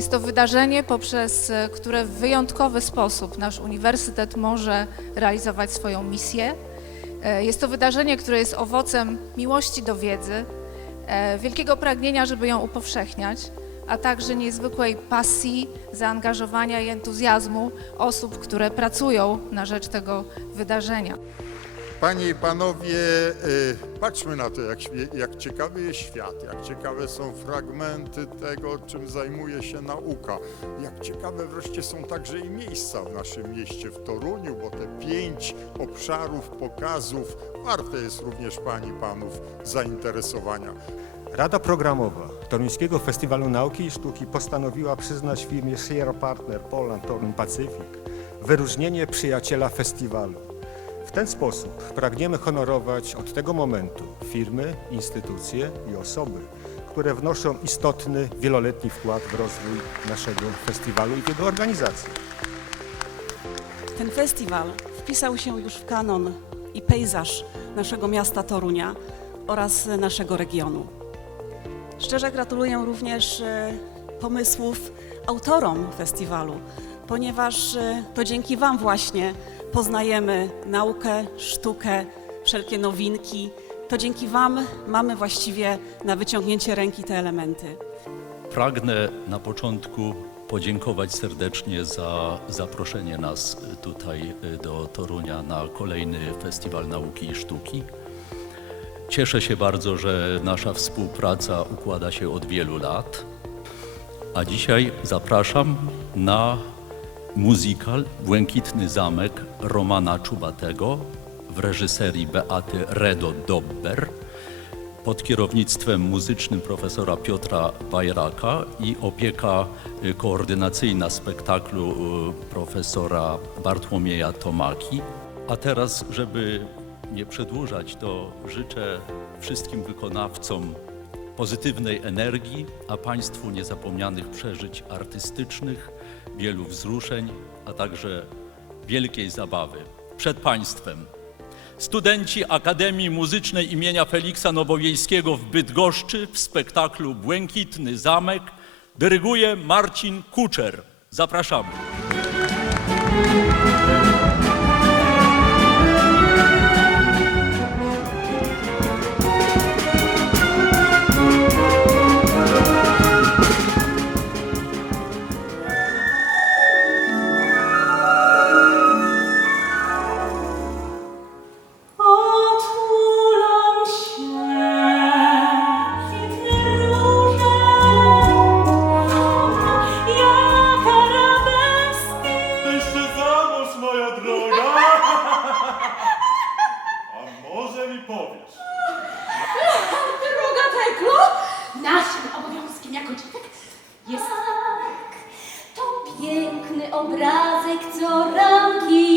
Jest to wydarzenie, poprzez e, które w wyjątkowy sposób nasz uniwersytet może realizować swoją misję. E, Jest to wydarzenie, które jest owocem miłości do wiedzy, e, wielkiego pragnienia, żeby ją upowszechniać, a także niezwykłej pasji, zaangażowania i entuzjazmu osób, które pracują na rzecz tego wydarzenia. Panie i panowie, y, patrzmy na to, jak, jak ciekawy jest świat, jak ciekawe są fragmenty tego, czym zajmuje się nauka, jak ciekawe wreszcie są także i miejsca w naszym mieście, w Toruniu, bo te pięć obszarów pokazów warte jest również pań i panów zainteresowania. Rada Programowa Toruńskiego Festiwalu Nauki i Sztuki postanowiła przyznać firmie Sierra Partner Poland Toruń Pacyfik wyróżnienie przyjaciela festiwalu. W ten sposób pragniemy honorować od tego momentu firmy, instytucje i osoby, które wnoszą istotny, wieloletni wkład w rozwój naszego festiwalu i jego organizację. Ten festiwal wpisał się już w kanon i pejzaż naszego miasta Torunia oraz naszego regionu. Szczerze gratuluję również e, pomysłów autorom festiwalu, ponieważ e, to dzięki Wam właśnie poznajemy naukę, sztukę, wszelkie nowinki. To dzięki Wam mamy właściwie na wyciągnięcie ręki te elementy. Pragnę na początku podziękować serdecznie za zaproszenie nas tutaj y, do Torunia na kolejny Festiwal Nauki i Sztuki. Cieszę się bardzo, że nasza współpraca układa się od wielu lat, a dzisiaj zapraszam na muzykal Błękitny Zamek Romana Czubatego w reżyserii Beaty Redo-Dobber pod kierownictwem muzycznym profesora Piotra Bajraka i opieka y, koordynacyjna spektaklu y, profesora Bartłomieja Tomaki. A teraz, żeby nie przedłużać, to życzę wszystkim wykonawcom pozytywnej energii, a Państwu niezapomnianych przeżyć artystycznych, wielu wzruszeń, a także wielkiej zabawy przed Państwem. Studenci Akademii Muzycznej imienia Feliksa Nowowiejskiego w Bydgoszczy w spektaklu Błękitny Zamek dyryguje Marcin Kuczer. Zapraszamy. Piękny obrazek, co ramki